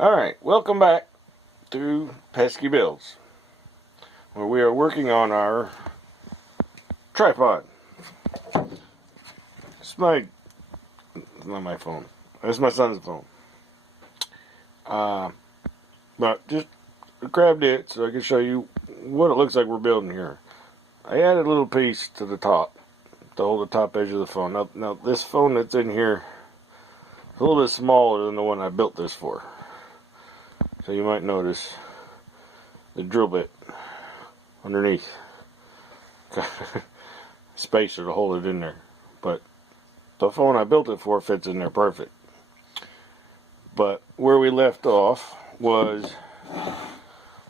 Alright, welcome back to Pesky Builds, where we are working on our tripod. It's not my phone. It's my son's phone. But just grabbed it so I can show you what it looks like we're building here. I added a little piece to the top to hold the top edge of the phone. Now this phone that's in here is a little bit smaller than the one I built this for. So you might notice the drill bit underneath. Spacer to hold it in there. But the phone I built it for fits in there perfect. But where we left off was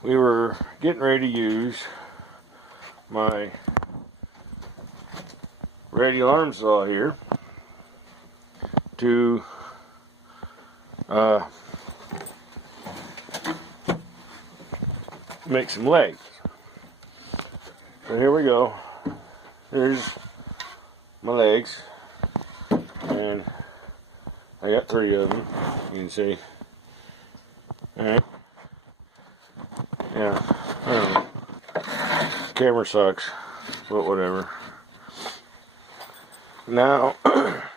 we were getting ready to use my radial arm saw here to make some legs. So here we go. Here's my legs, and I got 3 of them. You can see. Alright. Yeah. I don't know. Camera sucks, but whatever. Now,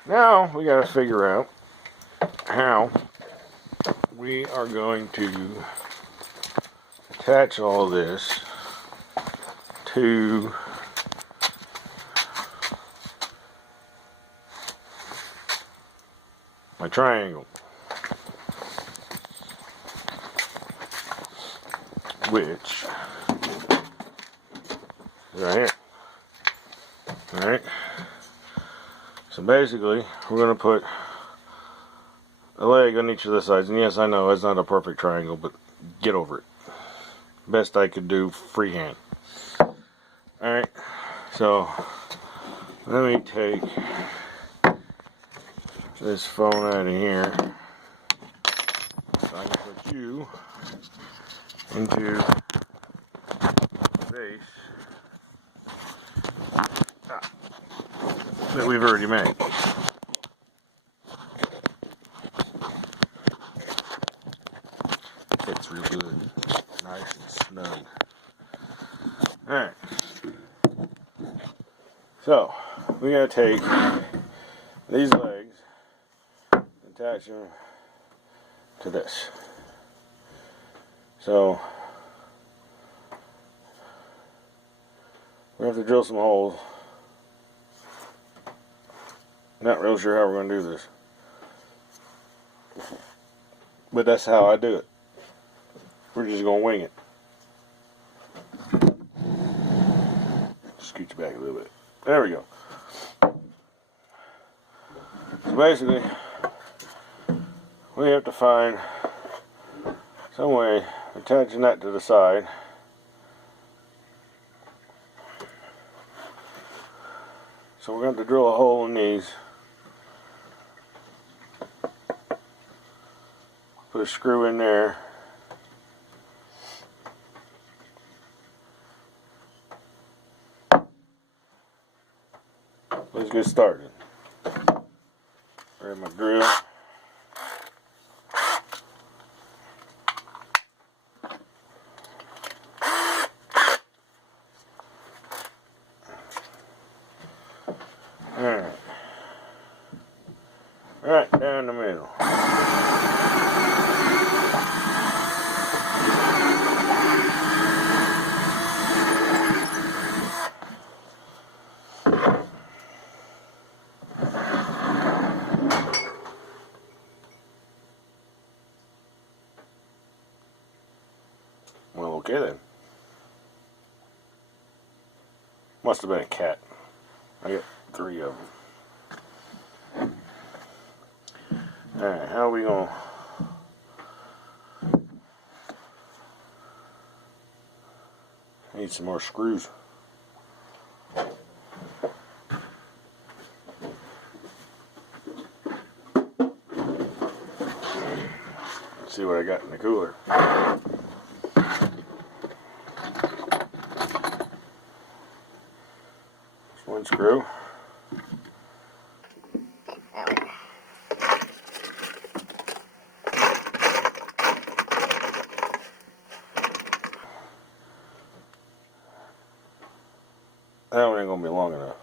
now we gotta figure out how we are going to attach all this to my triangle, which is right here. Alright, so basically we're going to put a leg on each of the sides, and yes, I know it's not a perfect triangle, but get over it. Best I could do freehand. Alright, so let me take this phone out of here so I can put you into the base that we've already made. Fits real good. Nice and snug. Alright. So, we gotta take these legs, attach them to this. So, we have to drill some holes. Not real sure how we're going to do this, but that's how I do it. We're just going to wing it. Scooch back a little bit. There we go. So basically, we have to find some way of attaching that to the side. So we're going to have to drill a hole in these. Put a screw in there. Let's get started. Grab my drill. Alright. Right down the middle. Well, okay then. Must have been a cat. I got 3 of them. Alright, how are we going to... Need some more screws. Let's see what I got in the cooler. One screw. That one ain't gonna be long enough.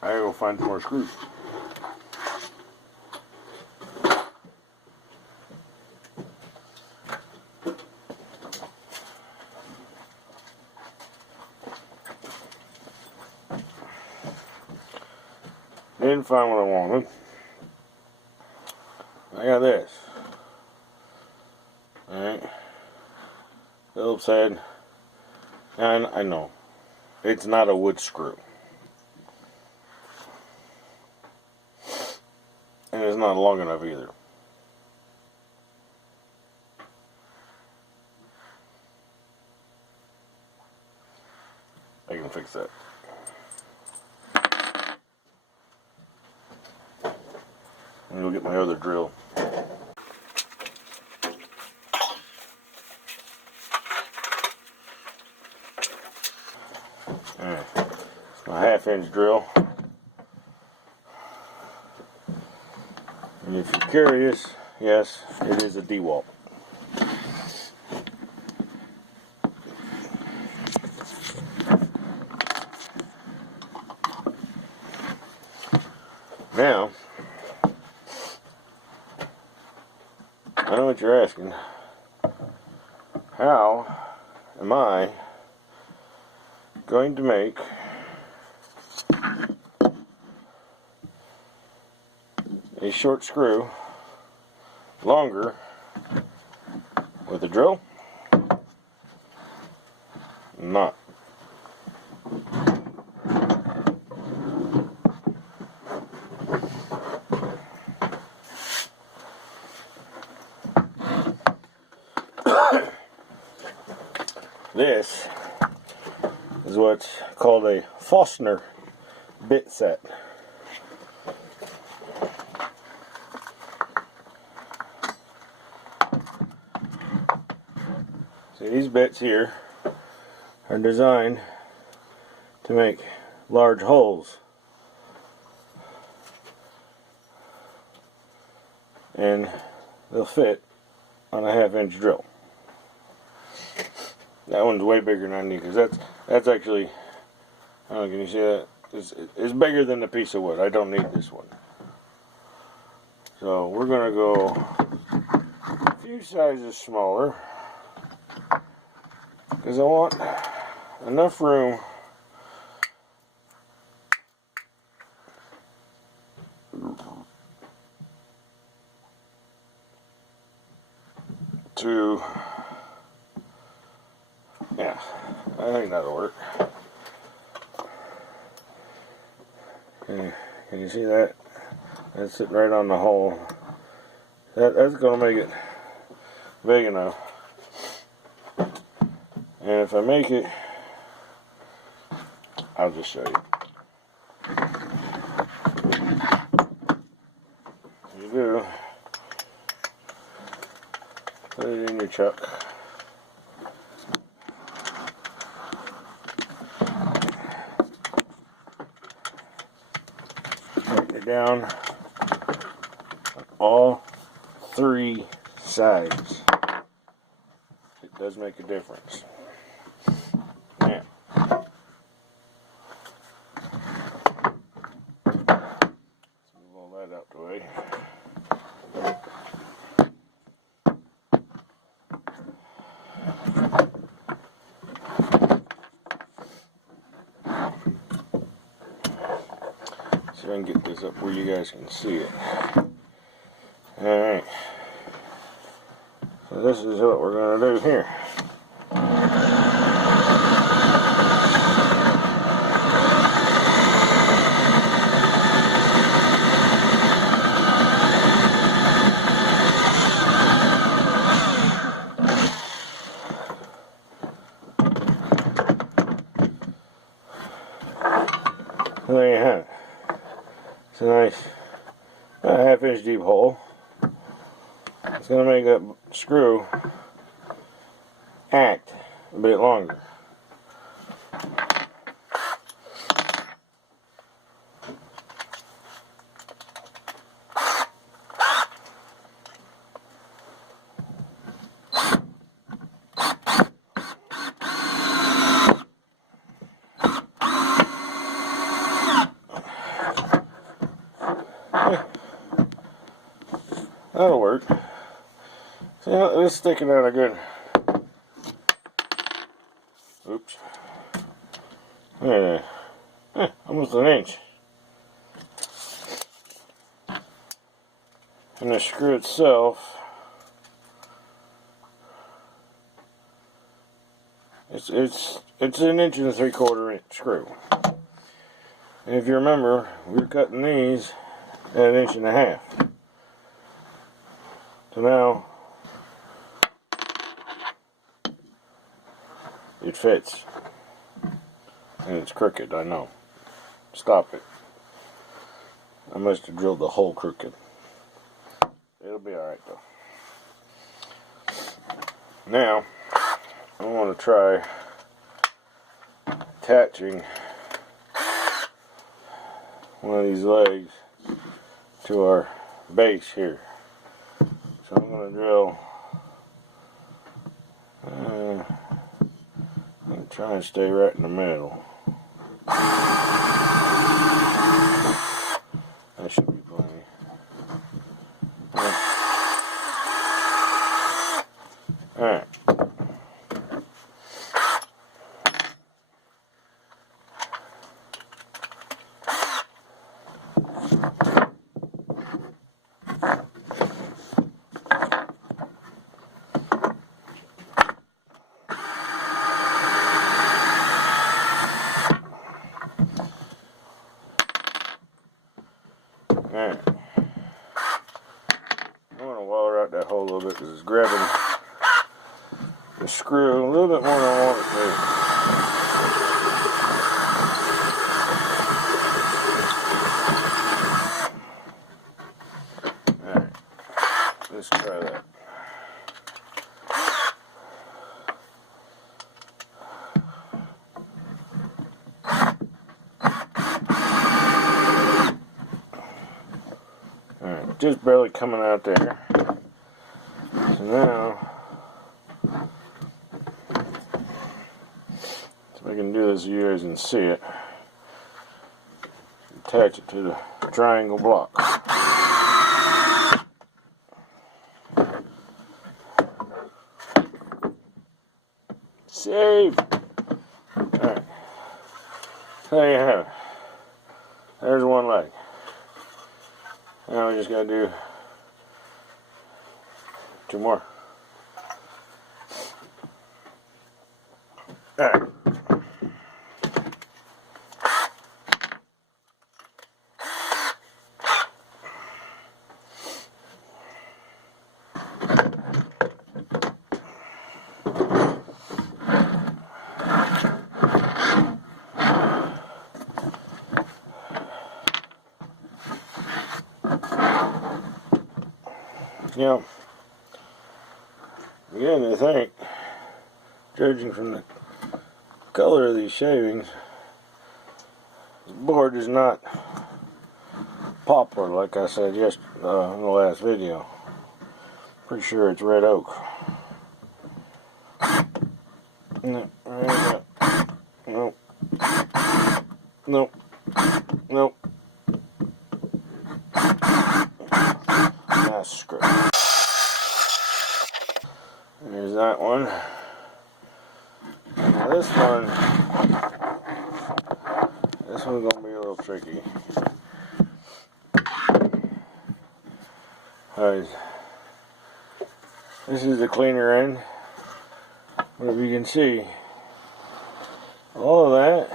I gotta go find some more screws. Didn't find what I wanted. I got this. Alright. Phillips head. And I know. It's not a wood screw. And it's not long enough either. I can fix that. I'm gonna go get my other drill. Alright. It's my 1/2-inch drill. And if you're curious, yes, it is a DeWalt. Now, I know what you're asking. How am I going to make a short screw longer with a drill? Not. This is what's called a Forstner bit set. See, these bits here are designed to make large holes, and they'll fit on a 1/2-inch drill. That one's way bigger than I need, because that's actually, I don't know, can you see that? It's bigger than the piece of wood. I don't need this one. So we're gonna go a few sizes smaller, because I want enough room to, yeah, I think that'll work. Can you see that? That's sitting right on the hole. That's going to make it big enough. And if I make it, I'll just show you. You do. Put it in your chuck. Tighten it down on all 3 sides. It does make a difference. Now, let's move all that out the way. See if I can get this up where you guys can see it. Alright. So this is what we're going to do here. There you have it. It's a nice 1/2-inch deep hole. It's going to make that screw act a bit longer. That'll work. See, it's sticking out a good. Oops. There. Almost an inch. And the screw itself, it's an 1 3/4 inch screw. And if you remember, we were cutting these at 1.5 inches. So now it fits. And it's crooked, I know. Stop it. I must have drilled the hole crooked. It'll be alright though. Now, I want to try attaching one of these legs to our base here. So I'm going to drill, I'm going to try and stay right in the middle. That should be plenty. Alright. Alright. I'm going to wire out that hole a little bit because it's grabbing the screw a little bit more than I want it to. Alright. Let's try that. Alright, just barely coming out there. So now, so I can do this so you guys can see it. Attach it to the triangle block. Save! Alright. There you have it. There's one leg. Now we just gotta do 2 more. Alright. Now, again, I think, judging from the color of these shavings, this board is not poplar like I said in the last video. Pretty sure it's red oak. No, right up. Nope. Nope. Nope. Nice screw. There's that one. Now this one's gonna be a little tricky. This is the cleaner end. But if you can see, all of that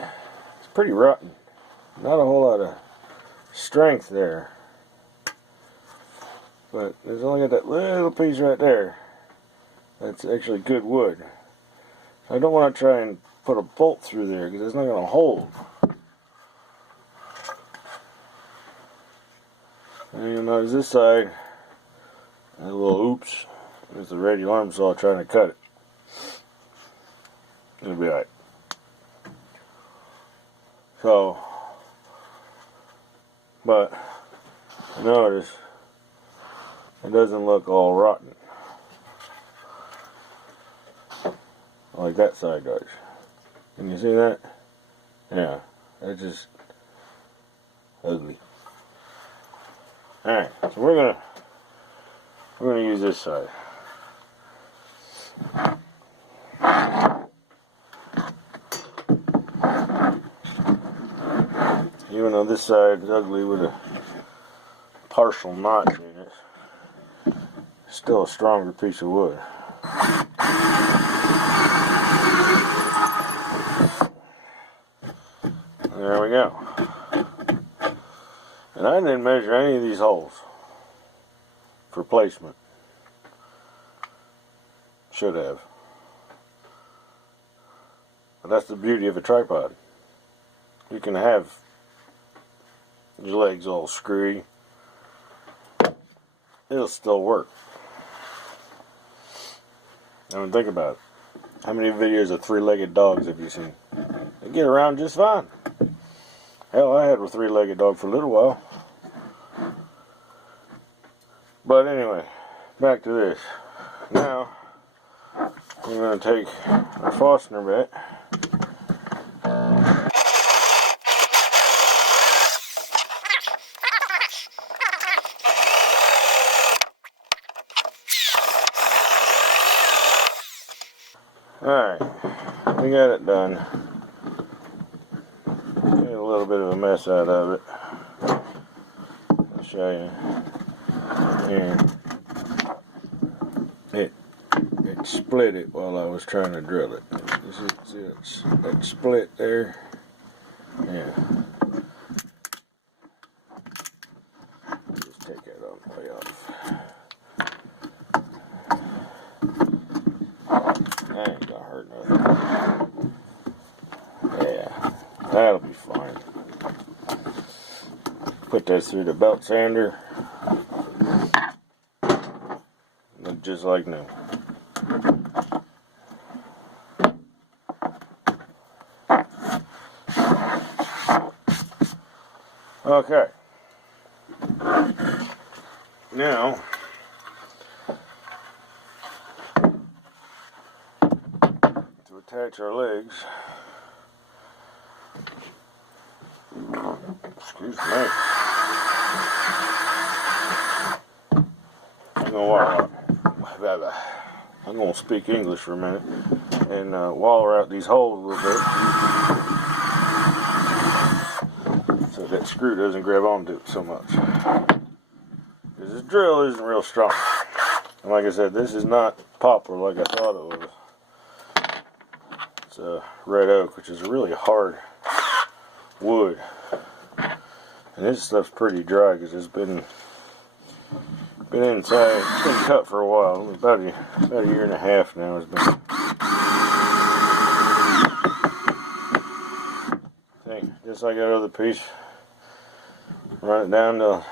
is pretty rotten. Not a whole lot of strength there. But there's only got that little piece right there that's actually good wood. I don't want to try and put a bolt through there because it's not going to hold. And you'll notice this side, a little oops, there's the radial arm saw trying to cut it. It'll be alright. So, but notice it doesn't look all rotten like that side does. Can you see that? Yeah, that's just ugly. Alright, so we're gonna use this side. Even though this side is ugly with a partial notch in it, it's still a stronger piece of wood. There we go. And I didn't measure any of these holes for placement. Should have. But that's the beauty of a tripod. You can have your legs all screwy. It'll still work. I mean, think about it. How many videos of three-legged dogs have you seen? They get around just fine. Hell, I had a three-legged dog for a little while. But anyway, back to this. Now, we're going to take our Forstner bit. Alright, we got it done. Get a little bit of a mess out of it. I'll show you. And it split it while I was trying to drill it. You see that split there? Yeah. Just take that all the way off. That ain't gonna hurt nothing. Yeah, that'll be fine. Put this through the belt sander. Look just like new. Okay. Now, to attach our legs, excuse me, I'm going to speak English for a minute and waller out these holes a little bit so that screw doesn't grab onto it so much. Because this drill isn't real strong. And like I said, this is not poplar like I thought it was. It's a red oak, which is a really hard wood. And this stuff's pretty dry because it's been inside. It's been cut for a while. About a year and a half now. It's been. See, just like that other piece. Run it down to.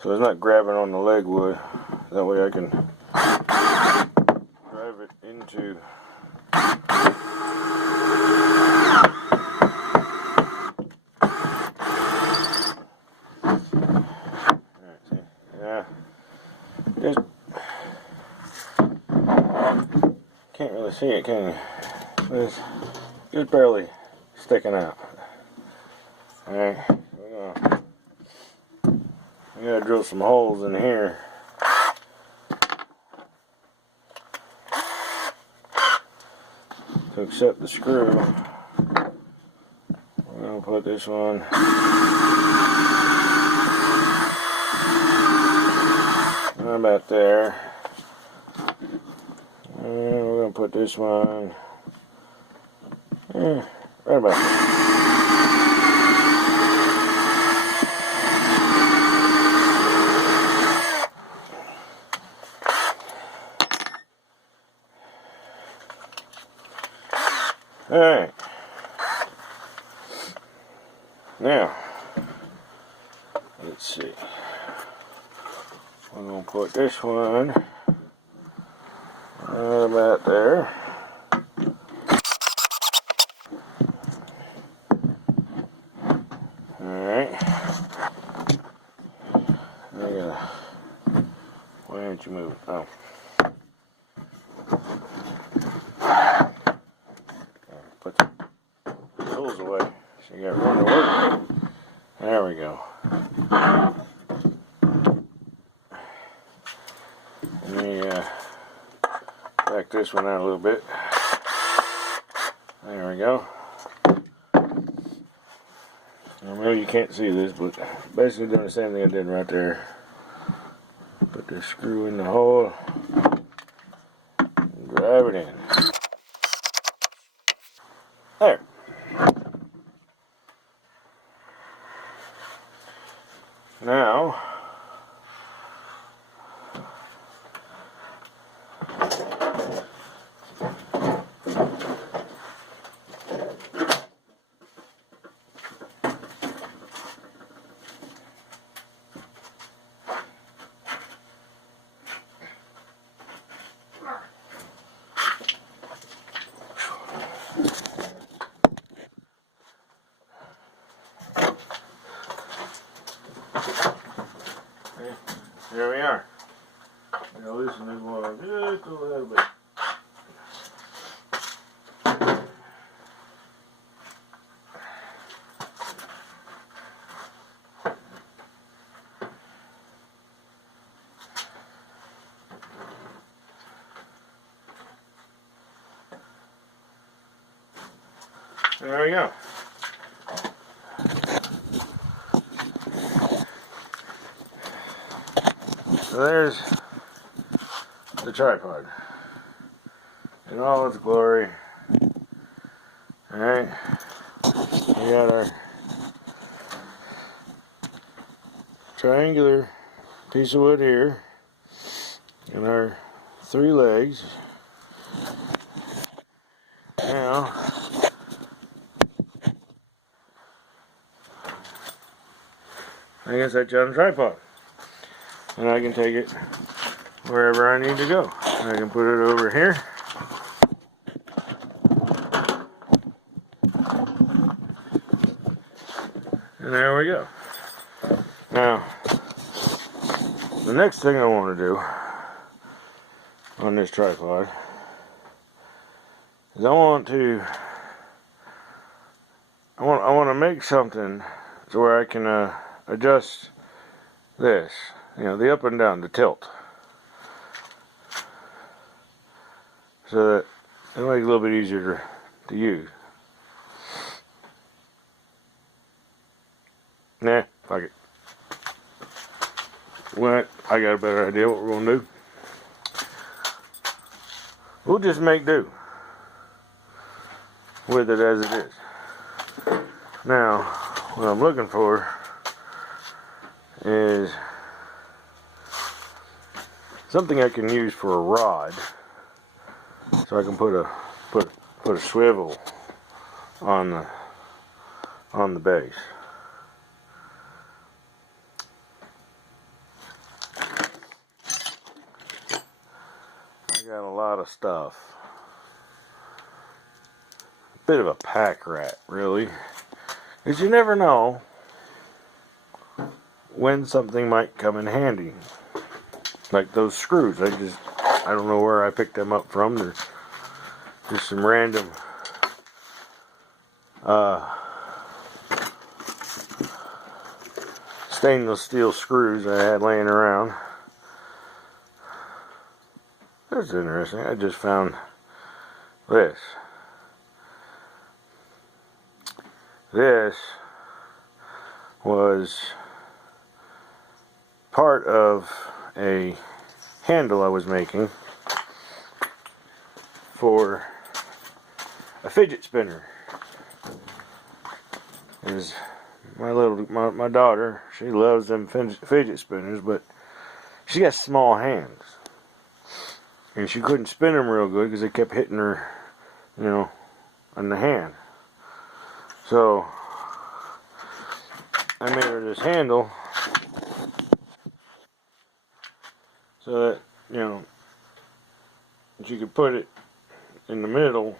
So it's not grabbing on the leg wood. That way I can drive it into alright, see? Yeah. Just can't really see it, can you? It's just barely sticking out. Alright, I gotta drill some holes in here. To accept the screw. We're gonna put this one right about there. And we're gonna put this one right about there. Alright. Now, let's see. We're going to put this one right about there. Alright. Why aren't you moving? Oh. Put the tools away. So you got room to work. There we go. Let me back this one out a little bit. There we go. I know you can't see this, but basically doing the same thing I did right there. Put this screw in the hole and drive it in. There. Now, here we are. I'm going to loosen this one just a little bit. There we go. So there's the tripod in all its glory. Alright, we got our triangular piece of wood here and our 3 legs. Now, I guess that's on a tripod. And I can take it wherever I need to go. I can put it over here. And there we go. Now, the next thing I want to do on this tripod is I want to make something to where I can adjust this, you know, the up and down, the tilt, so that it'll make it a little bit easier to use. Nah, fuck it. What? I got a better idea what we're gonna do. We'll just make do with it as it is. Now, what I'm looking for is something I can use for a rod, so I can put a swivel on the base. I got a lot of stuff. Bit of a pack rat, really, because you never know when something might come in handy. Like those screws, I don't know where I picked them up from. They're just some random stainless steel screws I had laying around. That's interesting. I just found this. This was part of a handle I was making for a fidget spinner. Is my daughter, she loves them fidget spinners, but she got small hands, and she couldn't spin them real good because they kept hitting her, you know, on the hand. So I made her this handle so that, you know, she could put it in the middle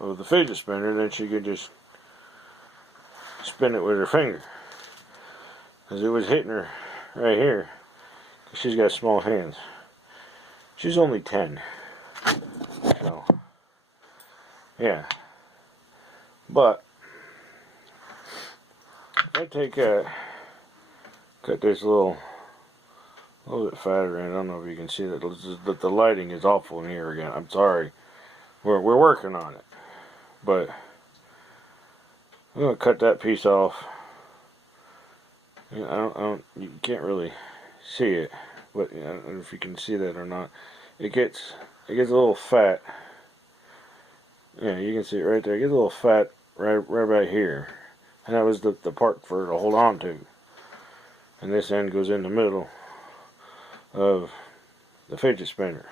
of the fidget spinner, then she could just spin it with her finger. Because it was hitting her right here. Because she's got small hands. She's only 10. So, yeah. But, if I take cut this a little bit fatter in. I don't know if you can see that. The lighting is awful in here again. I'm sorry. We're working on it. But, I'm going to cut that piece off. You can't really see it, but I don't know if you can see that or not. It gets a little fat. Yeah, you can see it right there. It gets a little fat right about here, and that was the part for her to hold on to. And this end goes in the middle of the fidget spinner.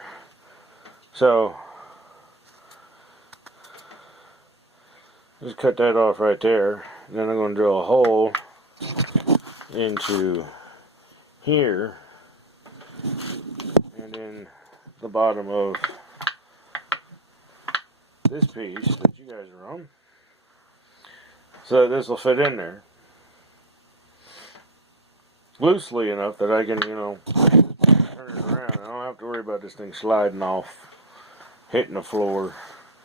So just cut that off right there. And then I'm going to drill a hole into here, and then the bottom of this piece that you guys are on, so that this will fit in there loosely enough that I can, you know, turn it around. I don't have to worry about this thing sliding off, hitting the floor,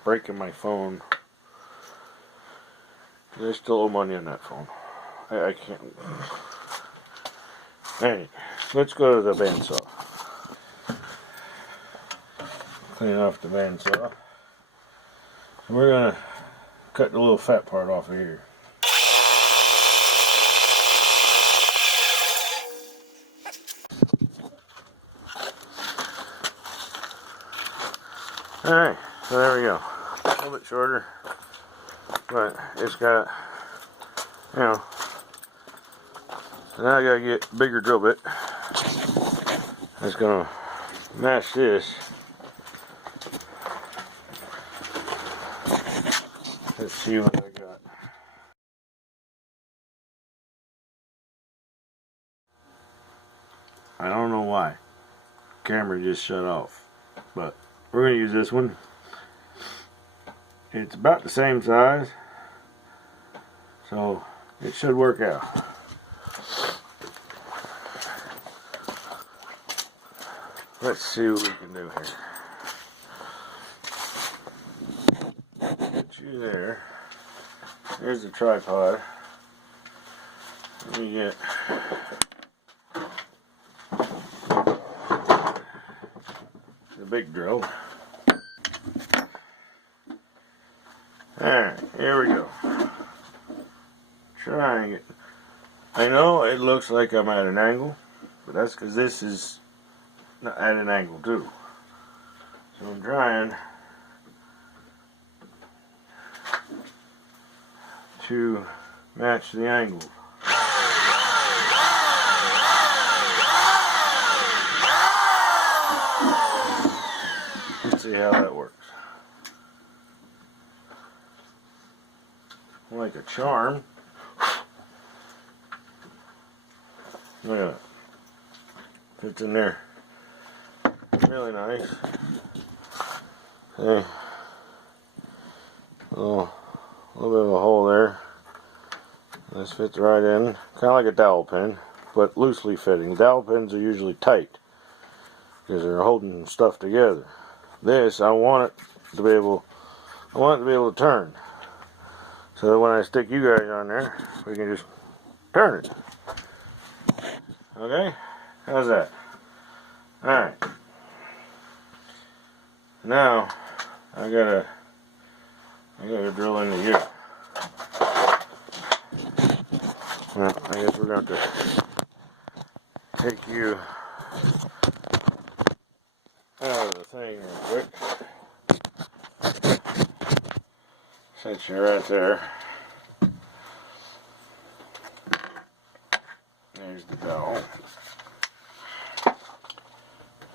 breaking my phone. There's still owe money on that phone. I can't. Hey, let's go to the bandsaw. Clean off the bandsaw. We're gonna cut the little fat part off of here. Alright, so there we go. A little bit shorter, but it's got, you know, now I gotta get a bigger drill bit. It's gonna match this. Let's see what I got. I don't know why. Camera just shut off. But we're going to use this one. It's about the same size. So it should work out. Let's see what we can do here. Put you there. There's the tripod. Let me get the big drill. Alright, here we go. Trying it. I know it looks like I'm at an angle, but that's because this is not at an angle too. So I'm trying to match the angle. Let's see how that works. Like a charm. Look at that. Fits in there really nice. Okay. A little bit of a hole there. This fits right in. Kind of like a dowel pin, but loosely fitting. Dowel pins are usually tight because they're holding stuff together. This, I want it to be able to turn. So that when I stick you guys on there, we can just turn it. Okay? How's that? Alright. Now, I gotta drill into you. Well, I guess we're going to take you out of the thing real quick. Set you right there. There's the dowel.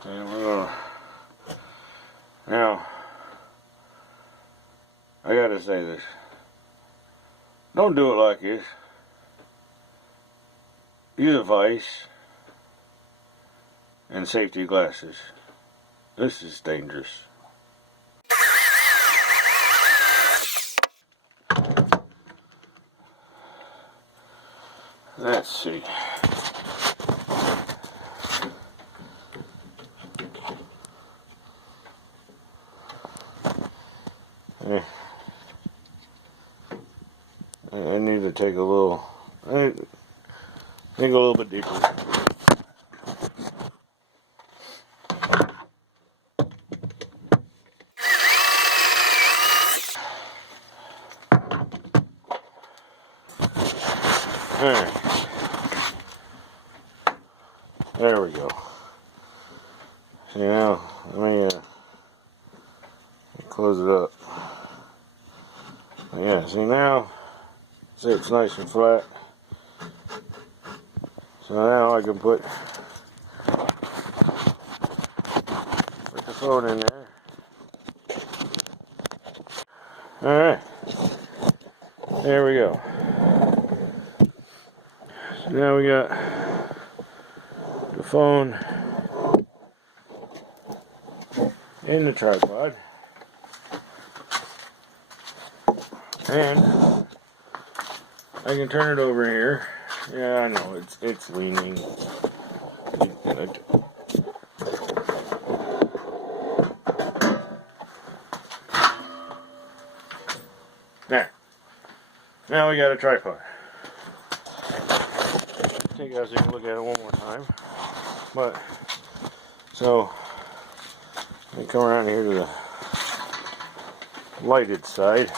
And we're gonna, now, I gotta say this. Don't do it like this. use a vise, and safety glasses. This is dangerous. Let's see. I need to take a little, I need to go a little bit deeper. Alright. There we go. See now, let me close it up. Yeah, see now, see it's nice and flat. So now I can put the phone in there. Alright, there we go. So now we got the phone in the tripod. And I can turn it over here. Yeah, I know it's leaning. There. Now we got a tripod. Take it out so you can look at it one more time. But so let me come around here to the lighted side.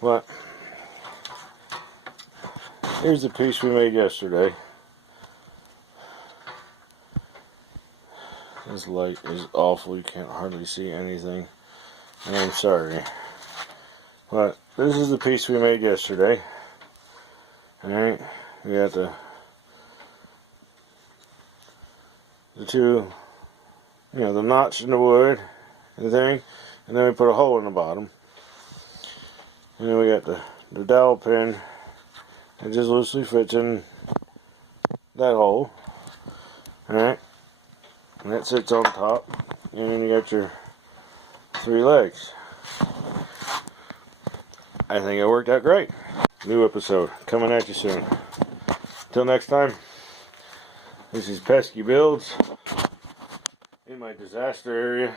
But here's the piece we made yesterday. This light is awful, you can't hardly see anything, and I'm sorry. But this is the piece we made yesterday. Alright, we got the two, you know, the notch in the wood and thing, and then we put a hole in the bottom. And then we got the dowel pin. It just loosely fits in that hole. Alright. And that sits on top. And then you got your 3 legs. I think it worked out great. New episode coming at you soon. Till next time, this is Pesky Builds in my disaster area.